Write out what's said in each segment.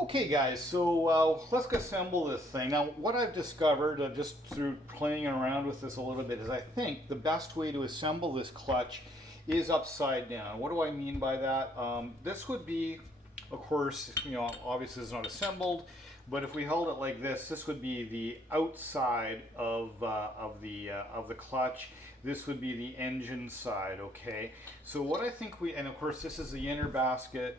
Okay guys, so let's assemble this thing. Now what I've discovered just through playing around with this a little bit is I think the best way to assemble this clutch is upside down. What do I mean by that? This would be, of course, obviously it's not assembled, but if we held it like this would be the outside of the clutch. This would be the engine side, okay? So what I think and of course this is the inner basket.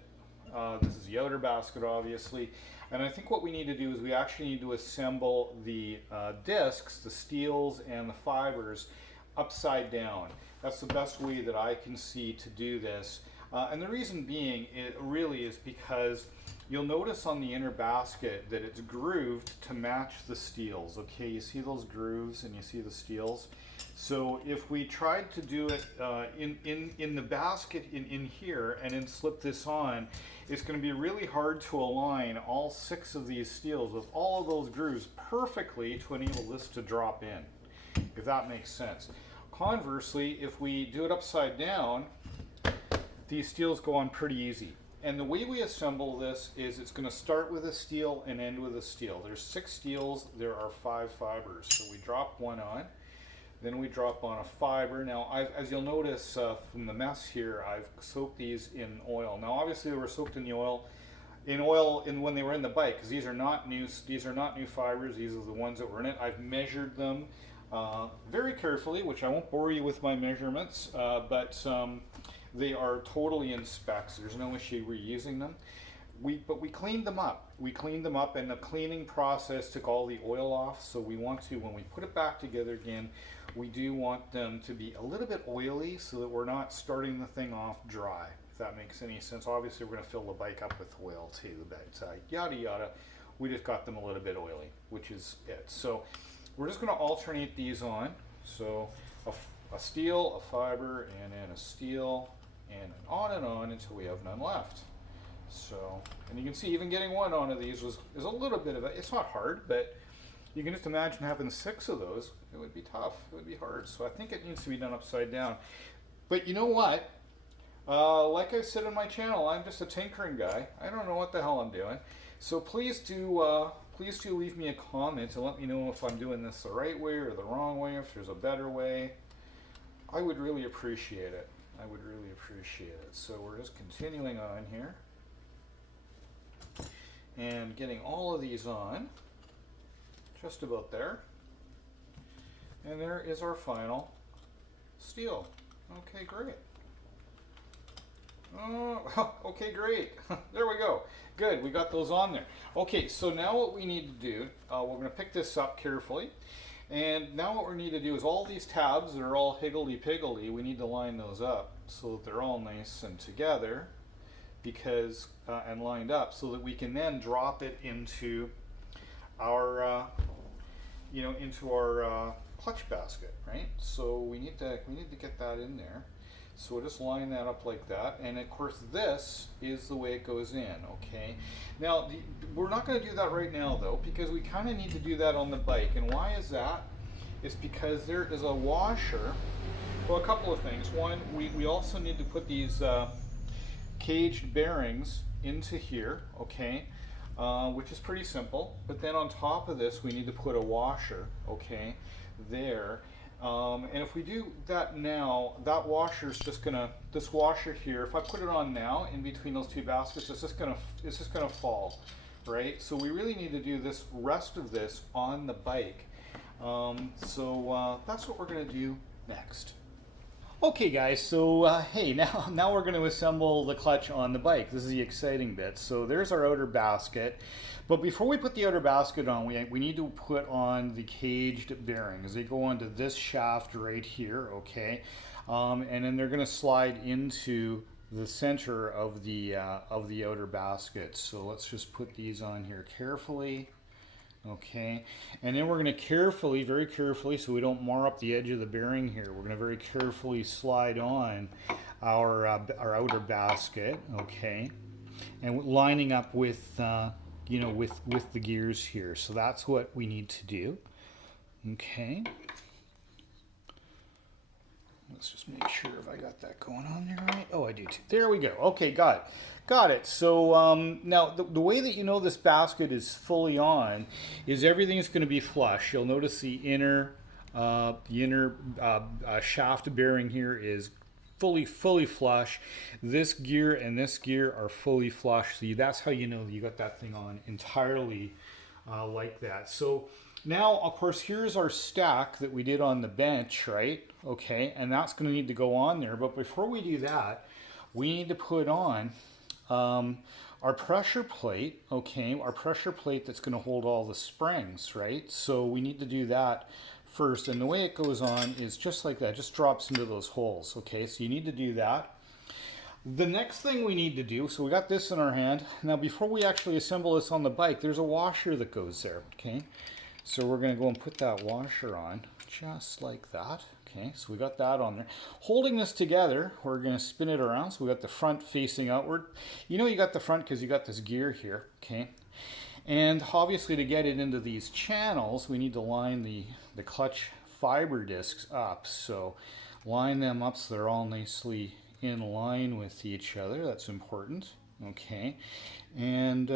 This is the outer basket, obviously. And I think what we need to do is we actually need to assemble the discs, the steels and the fibers upside down. That's the best way that I can see to do this. And the reason being, it really is because you'll notice on the inner basket that it's grooved to match the steels. Okay, you see those grooves and you see the steels. So if we tried to do it in the basket in here and then slip this on, it's going to be really hard to align all 6 of these steels with all of those grooves perfectly to enable this to drop in, if that makes sense. Conversely, if we do it upside down, these steels go on pretty easy. And the way we assemble this is it's going to start with a steel and end with a steel. There's 6 steels, there are 5 fibers. So we drop one on, then we drop on a fiber. Now, as you'll notice from the mess here, I've soaked these in oil. Now, obviously, they were soaked in the oil, when they were in the bike, because these are not new. These are not new fibers. These are the ones that were in it. I've measured them very carefully, which I won't bore you with my measurements, but they are totally in specs. There's no issue reusing them. But we cleaned them up. We cleaned them up, and the cleaning process took all the oil off. So we want to, when we put it back together again, we do want them to be a little bit oily so that we're not starting the thing off dry, if that makes any sense. Obviously, we're going to fill the bike up with oil too, but yada yada. We just got them a little bit oily, which is it. So we're just going to alternate these on. So a steel, a fiber, and then a steel, and on until we have none left. So, and you can see even getting one onto these is a little bit of it's not hard, but you can just imagine having 6 of those. It would be tough. It would be hard. So I think it needs to be done upside down. But you know what? Like I said in my channel, I'm just a tinkering guy. I don't know what the hell I'm doing. So please do leave me a comment and let me know if I'm doing this the right way or the wrong way, if there's a better way. I would really appreciate it. I would really appreciate it. So we're just continuing on here and getting all of these on, just about there. And there is our final steel. Okay, great. Okay, great. There we go. Good, we got those on there. Okay, so now what we need to do, we're going to pick this up carefully. And now what we need to do is all these tabs that are all higgledy-piggledy, we need to line those up so that they're all nice and together, because and lined up, so that we can then drop it into our clutch basket, right? So we need to get that in there. So we'll just line that up like that, and of course this is the way it goes in. Okay. Now we're not going to do that right now though, because we kind of need to do that on the bike. And why is that? It's because there is a washer. Well, a couple of things. One, we also need to put these caged bearings into here, okay, which is pretty simple. But then on top of this, we need to put a washer, okay, there. And if we do that now, that washer's just gonna, this washer here, if I put it on now in between those 2 baskets, it's just gonna fall, right? So we really need to do this rest of this on the bike. So that's what we're gonna do next. Okay guys, so hey, now we're going to assemble the clutch on the bike. This is the exciting bit. So there's our outer basket. But before we put the outer basket on, we need to put on the caged bearings. They go onto this shaft right here, okay? And then they're going to slide into the center of the outer basket. So let's just put these on here carefully. Okay, and then we're going to carefully, very carefully, so we don't mar up the edge of the bearing here, we're going to very carefully slide on our outer basket, okay, and lining up with, with the gears here. So that's what we need to do. Okay. Let's just make sure if I got that going on there right. Oh, I do too. There we go. Okay, got it. Got it. So now the way that you know this basket is fully on is everything is going to be flush. You'll notice the inner shaft bearing here is fully flush. This gear and this gear are fully flush. So that's how you know that you got that thing on entirely like that. So now, of course, here's our stack that we did on the bench, right? Okay, and that's going to need to go on there. But before we do that, we need to put on our pressure plate, okay? Our pressure plate that's going to hold all the springs, right? So we need to do that first. And the way it goes on is just like that, just drops into those holes, okay? So you need to do that. The next thing we need to do, so we got this in our hand. Now, before we actually assemble this on the bike, there's a washer that goes there, okay? So we're going to go and put that washer on just like that. Okay, so we got that on there. Holding this together, we're going to spin it around. So we got the front facing outward. You know you got the front because you got this gear here, okay? And obviously to get it into these channels, we need to line the clutch fiber discs up. So line them up so they're all nicely in line with each other. That's important, okay? And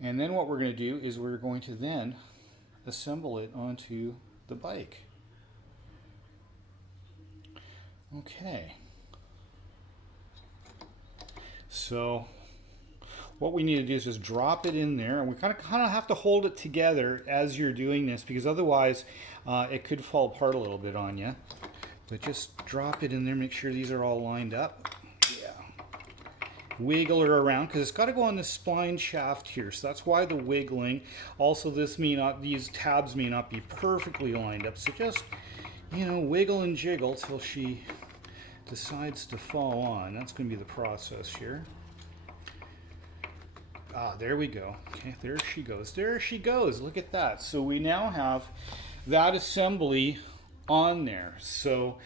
then what we're going to do is we're going to then assemble it onto the bike. Okay. So what we need to do is just drop it in there, and we kind of have to hold it together as you're doing this, because otherwise it could fall apart a little bit on you. But just drop it in there, make sure these are all lined up. Wiggle her around because it's got to go on the spline shaft here, so that's why the wiggling. Also, these tabs may not be perfectly lined up, so just, you know, wiggle and jiggle till she decides to fall on. That's going to be the process here. There we go. Okay, there she goes. There she goes. Look at that. So we now have that assembly on there. So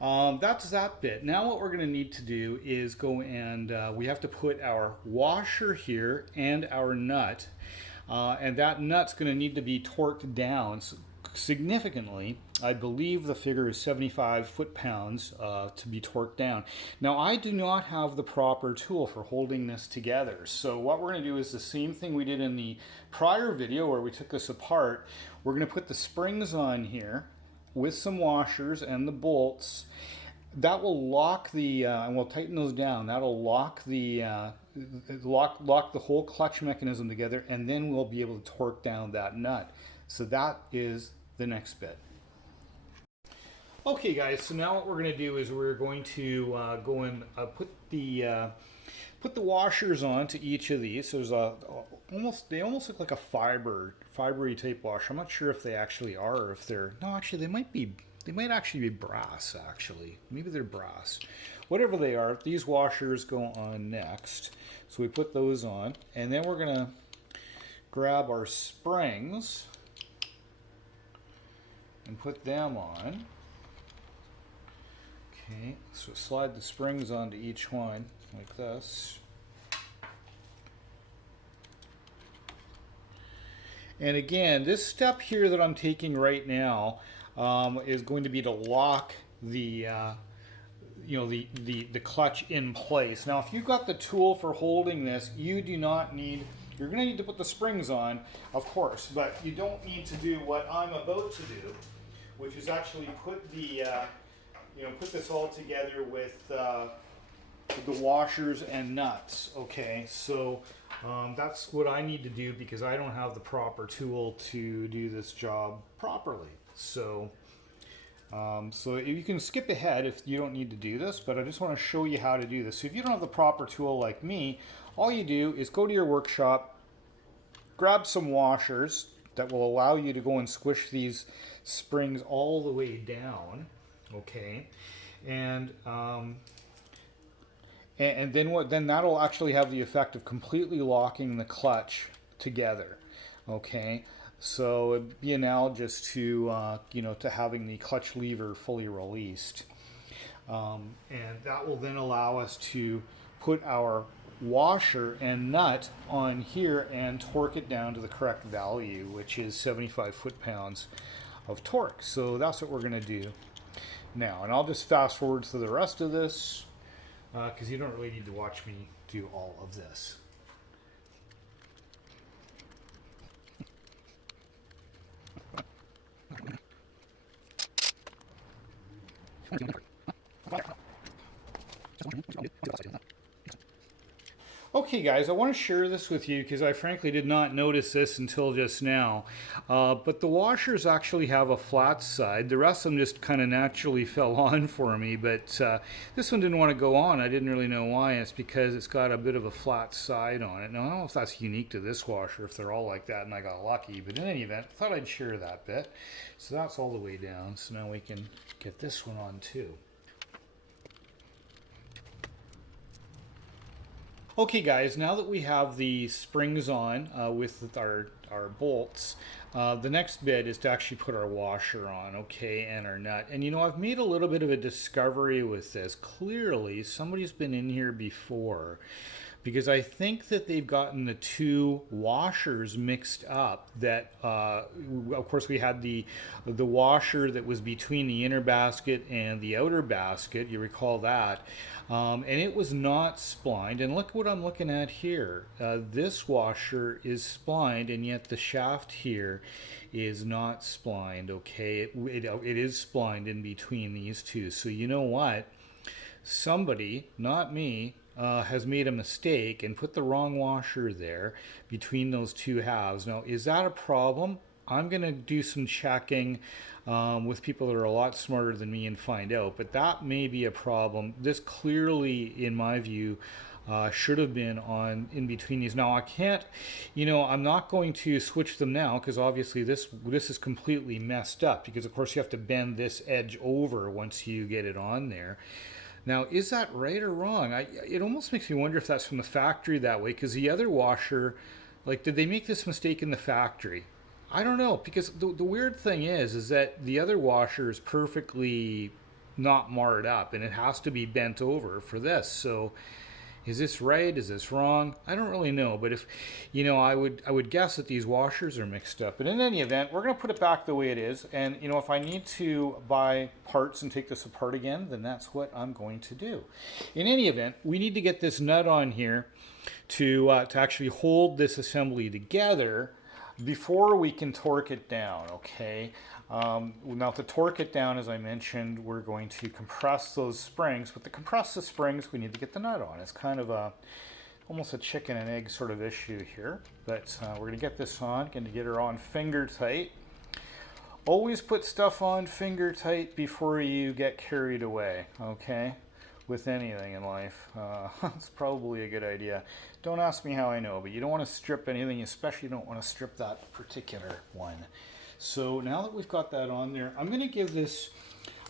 that's that bit. Now what we're going to need to do is go and we have to put our washer here and our nut. And that nut's going to need to be torqued down significantly. I believe the figure is 75 foot-pounds to be torqued down. Now I do not have the proper tool for holding this together. So what we're going to do is the same thing we did in the prior video where we took this apart. We're going to put the springs on here with some washers and the bolts. That will lock the, and we'll tighten those down. That'll lock the lock the whole clutch mechanism together, and then we'll be able to torque down that nut. So that is the next bit. Okay, guys. So now what we're going to do is we're going to go and put the washers on to each of these. So there's they almost look like a fibery type washer. I'm not sure if they actually are, or if they're, no, actually they might actually be brass, actually. Maybe they're brass. Whatever they are, these washers go on next. So we put those on, and then we're gonna grab our springs and put them on. Okay, so slide the springs onto each one like this. And again, this step here that I'm taking right now is going to be to lock the the clutch in place. Now, if you've got the tool for holding this, you do not need. You're going to need to put the springs on, of course, but you don't need to do what I'm about to do, which is actually put the put this all together with the washers and nuts. Okay, so that's what I need to do because I don't have the proper tool to do this job properly. So so you can skip ahead if you don't need to do this, but I just want to show you how to do this. So if you don't have the proper tool like me, all you do is go to your workshop, grab some washers that will allow you to go and squish these springs all the way down, okay? And then that'll actually have the effect of completely locking the clutch together, okay? So it'd be analogous to to having the clutch lever fully released, and that will then allow us to put our washer and nut on here and torque it down to the correct value, which is 75 foot-pounds of torque. So that's what we're going to do. now. And I'll just fast forward to the rest of this because you don't really need to watch me do all of this. Okay guys, I want to share this with you because I frankly did not notice this until just now. But the washers actually have a flat side. The rest of them just kind of naturally fell on for me, but this one didn't want to go on. I didn't really know why. It's because it's got a bit of a flat side on it. Now I don't know if that's unique to this washer, if they're all like that and I got lucky, but in any event, I thought I'd share that bit. So that's all the way down. So now we can get this one on too. Okay guys, now that we have the springs on with our bolts, the next bit is to actually put our washer on, okay, and our nut. And you know, I've made a little bit of a discovery with this. Clearly, somebody's been in here before, because I think that they've gotten the two washers mixed up. That of course we had the washer that was between the inner basket and the outer basket, you recall that, and it was not splined. And look what I'm looking at here. This washer is splined, and yet the shaft here is not splined. Okay, it is splined in between these two. So you know what, somebody, not me, has made a mistake and put the wrong washer there between those two halves. Now, is that a problem? I'm going to do some checking with people that are a lot smarter than me and find out, but that may be a problem. This clearly, in my view, should have been on in between these. Now I can't, you know, I'm not going to switch them now because obviously this is completely messed up, because of course you have to bend this edge over once you get it on there. Now, is that right or wrong? It almost makes me wonder if that's from the factory that way, because the other washer, like, did they make this mistake in the factory? I don't know, because the weird thing is that the other washer is perfectly not marred up, and it has to be bent over for this. So is this right? Is this wrong? I don't really know, but if, you know, I would guess that these washers are mixed up. But in any event, we're going to put it back the way it is. And, you know, if I need to buy parts and take this apart again, then that's what I'm going to do. In any event, we need to get this nut on here to actually hold this assembly together before we can torque it down, okay? Now to torque it down, as I mentioned, we're going to compress those springs. But to compress the springs, we need to get the nut on. It's kind of almost a chicken and egg sort of issue here. But we're going to get this on, going to get her on finger tight. Always put stuff on finger tight before you get carried away, okay? With anything in life. That's probably a good idea. Don't ask me how I know, but you don't want to strip anything, especially you don't want to strip that particular one. So now that we've got that on there, I'm going to give this,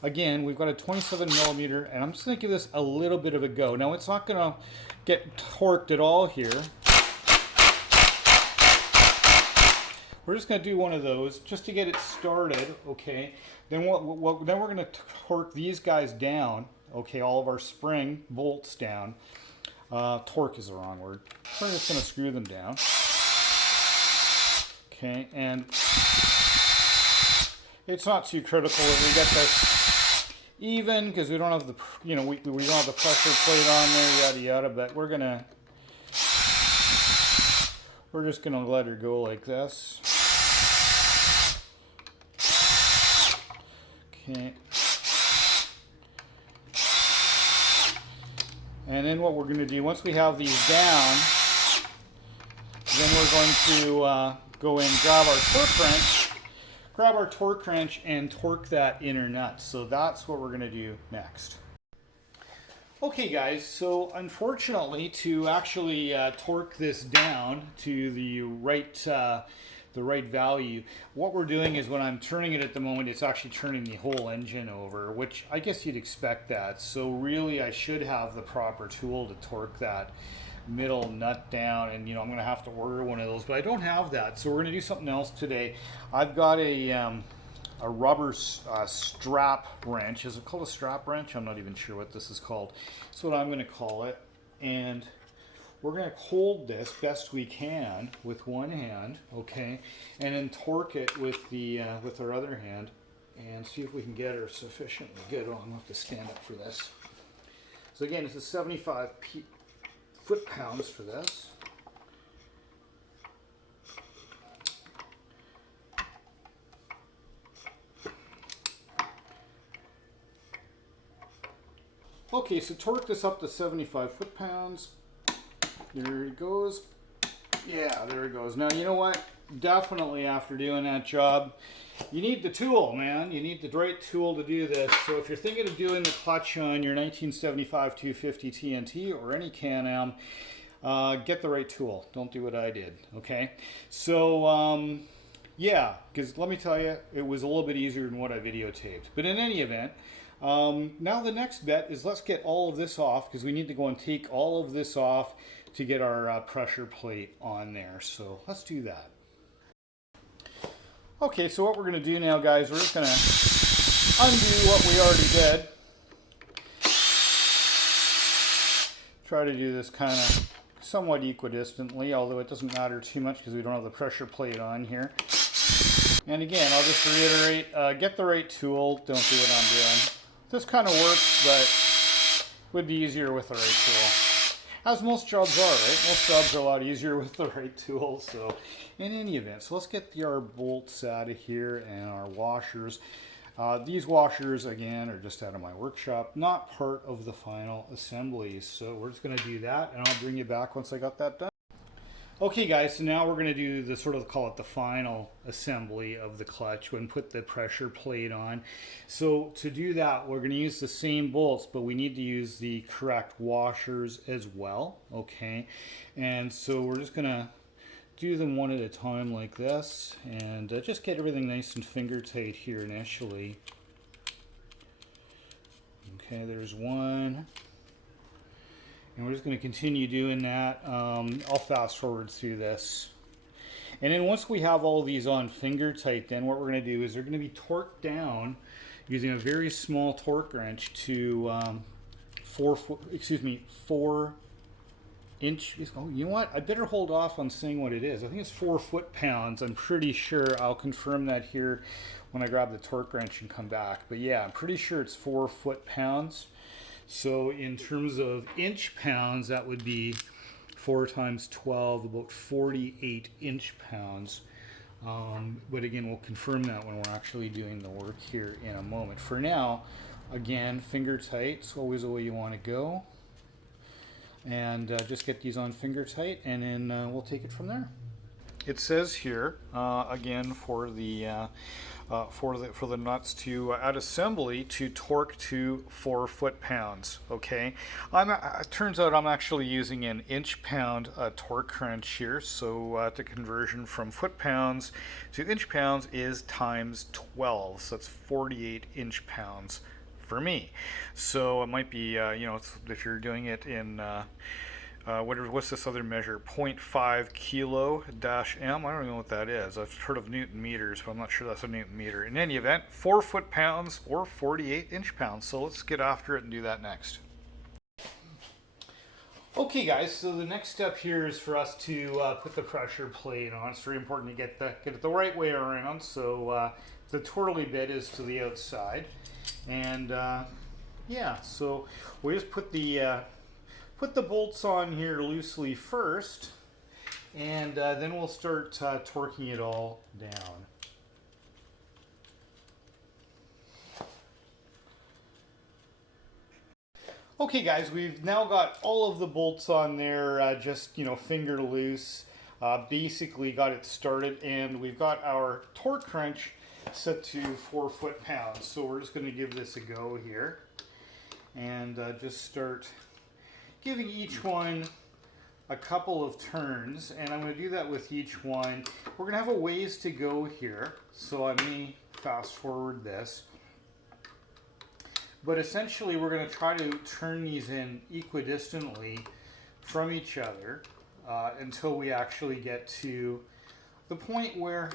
again, we've got a 27 millimeter, and I'm just going to give this a little bit of a go. Now it's not going to get torqued at all here. We're just going to do one of those just to get it started, okay? Then then we're going to torque these guys down, okay, all of our spring bolts down. Torque is the wrong word. We're just going to screw them down. Okay, and it's not too critical that we get this even, because we don't have the, you know, we don't have the pressure plate on there, yada yada, but we're just gonna let her go like this. Okay. And then what we're going to do, once we have these down, then we're going to go in, grab our torque wrench and torque that inner nut. So that's what we're going to do next. Okay guys, so unfortunately to actually torque this down to the right value, what we're doing is when I'm turning it at the moment, it's actually turning the whole engine over, which I guess you'd expect that. So really I should have the proper tool to torque that middle nut down, and you know, I'm going to have to order one of those, but I don't have that. So we're going to do something else today. I've got a rubber strap wrench. Is it called a strap wrench? I'm not even sure what this is called. That's what I'm going to call it. And we're going to hold this best we can with one hand, okay, and then torque it with the with our other hand. and see if we can get her sufficiently good. Oh, I'm going to have to stand up for this. So again, this is 75 foot-pounds for this. Okay, so torque this up to 75 foot-pounds. There it goes. Yeah, there it goes. Now, you know what? Definitely after doing that job, you need the tool, man. You need the right tool to do this. So if you're thinking of doing the clutch on your 1975 250 TNT or any Can-Am, get the right tool. Don't do what I did, okay? So, yeah, because let me tell you, it was a little bit easier than what I videotaped. But in any event, now the next bet is let's get all of this off, because we need to go and take all of this off to get our pressure plate on there. So let's do that. Okay, so what we're going to do now, guys, we're just going to undo what we already did. Try to do this kind of somewhat equidistantly, although it doesn't matter too much because we don't have the pressure plate on here. And again, I'll just reiterate, get the right tool, don't do what I'm doing. This kind of works, but would be easier with the right tool. As most jobs are, right? Most jobs are a lot easier with the right tool. So in any event, so let's get our bolts out of here and our washers. These washers, again, are just out of my workshop, not part of the final assembly. So we're just going to do that, and I'll bring you back once I got that done. Okay guys, so now we're going to do the sort of, call it the final assembly of the clutch and put the pressure plate on. So to do that, we're going to use the same bolts, but we need to use the correct washers as well, okay? And so we're just going to do them one at a time like this, and just get everything nice and finger tight here initially. Okay, there's one. And we're just going to continue doing that. I'll fast forward through this. And then once we have all these on finger tight, then what we're going to do is they're going to be torqued down using a very small torque wrench to 4 inch. Oh, you know what? I better hold off on saying what it is. I think it's 4 foot-pounds. I'm pretty sure. I'll confirm that here when I grab the torque wrench and come back. But yeah, I'm pretty sure it's 4 foot-pounds. So in terms of inch-pounds, that would be 4 times 12, about 48 inch-pounds. But again, we'll confirm that when we're actually doing the work here in a moment. For now, again, finger tight. It's always the way you want to go. And just get these on finger tight, and then we'll take it from there. It says here, again, for the nuts to at assembly to torque to 4 foot-pounds. Okay, it turns out I'm actually using an inch-pound torque wrench here. So the conversion from foot-pounds to inch-pounds is times 12. So that's 48 inch-pounds for me. So it might be, you know, if you're doing it in what's this other measure? 0.5 kilo dash M. I don't even know what that is. I've heard of Newton meters, but I'm not sure that's a Newton meter. In any event, 4 foot-pounds or 48 inch-pounds. So let's get after it and do that next. Okay guys, so the next step here is for us to put the pressure plate on. It's very important to get it the right way around. So the twirly bit is to the outside. And yeah, so we just put the bolts on here loosely first, and then we'll start torquing it all down. Okay guys, we've now got all of the bolts on there, just, you know, finger loose. Basically got it started, and we've got our torque wrench set to 4 foot-pounds. So we're just going to give this a go here, and just start giving each one a couple of turns, and I'm going to do that with each one. We're going to have a ways to go here, so I may fast forward this. But essentially we're going to try to turn these in equidistantly from each other until we actually get to the point where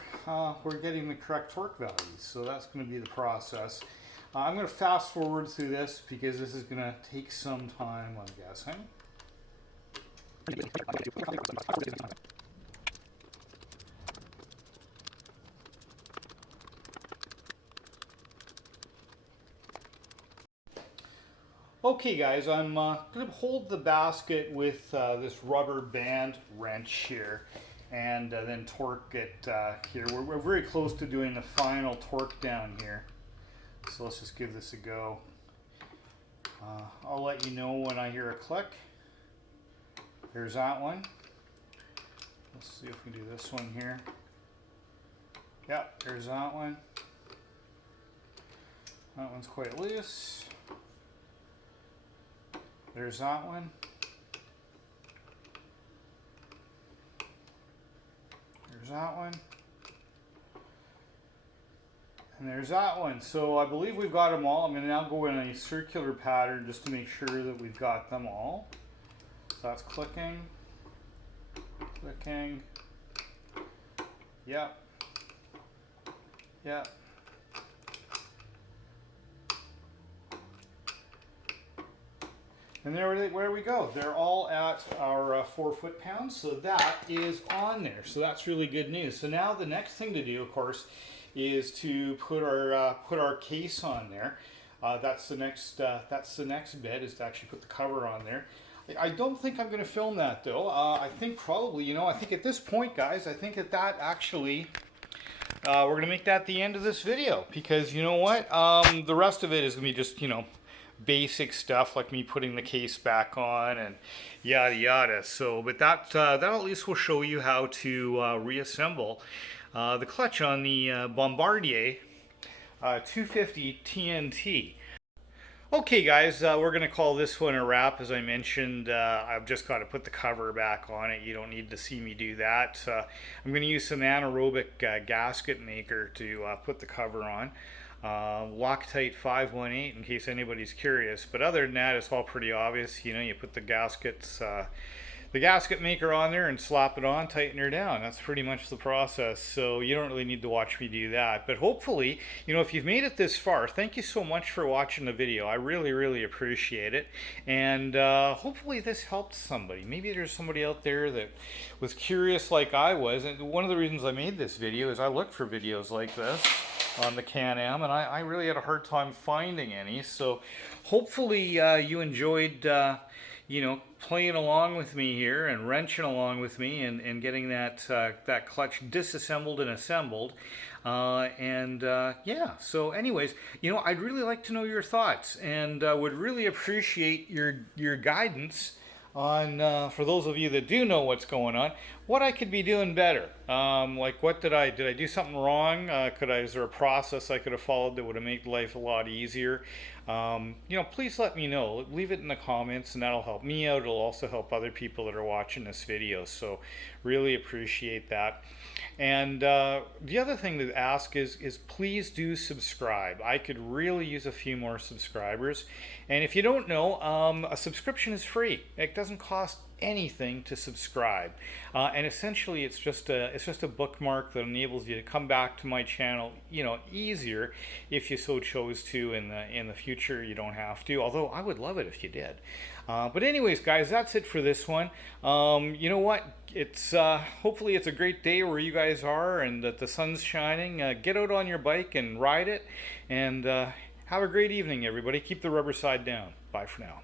we're getting the correct torque values. So that's going to be the process. I'm going to fast forward through this because this is going to take some time, I'm guessing. Okay guys, I'm going to hold the basket with this rubber band wrench here and then torque it here. We're very close to doing the final torque down here. So let's just give this a go. I'll let you know when I hear a click. There's that one. Let's see if we can do this one here. Yep, there's that one. That one's quite loose. There's that one. There's that one. And there's that one. So I believe we've got them all. I'm going to now go in a circular pattern just to make sure that we've got them all. So that's clicking. Clicking. Yep. Yep. And there we go. They're all at our 4 foot-pounds, so that is on there. So that's really good news. So now the next thing to do, of course, is to put our case on there. That's the next bit, is to actually put the cover on there. I don't think I'm going to film that though. I think probably, I think at this point, guys, I think that actually. We're going to make that the end of this video, because you know what? The rest of it is going to be just, basic stuff like me putting the case back on and yada yada. So, but that at least will show you how to reassemble the clutch on the Bombardier 250 TNT. Okay guys, we're going to call this one a wrap. As I mentioned, I've just got to put the cover back on it. You don't need to see me do that. I'm going to use some anaerobic gasket maker to put the cover on. Loctite 518 in case anybody's curious. But other than that, it's all pretty obvious. You put the gasket maker on there and slap it on, tighten her down. That's pretty much the process. So you don't really need to watch me do that. But hopefully, if you've made it this far, thank you so much for watching the video. I really, really appreciate it. And hopefully this helped somebody. Maybe there's somebody out there that was curious like I was. And one of the reasons I made this video is I looked for videos like this on the Can-Am, and I really had a hard time finding any. So hopefully you enjoyed playing along with me here and wrenching along with me and getting that clutch disassembled and assembled. Yeah, so anyways, I'd really like to know your thoughts, and would really appreciate your guidance on, for those of you that do know what's going on, what I could be doing better. Like, what did I do something wrong? Is there a process I could have followed that would have made life a lot easier? Please let me know. Leave it in the comments, and that'll help me out. It'll also help other people that are watching this video. So really appreciate that. And the other thing to ask is please do subscribe. I could really use a few more subscribers. And if you don't know, a subscription is free. It doesn't cost anything to subscribe, and essentially it's just a bookmark that enables you to come back to my channel easier if you so chose to in the future. You don't have to, although I would love it if you did. But anyways guys, that's it for this one. You know what, it's hopefully it's a great day where you guys are and that the sun's shining. Get out on your bike and ride it, and have a great evening everybody. Keep the rubber side down. Bye for now.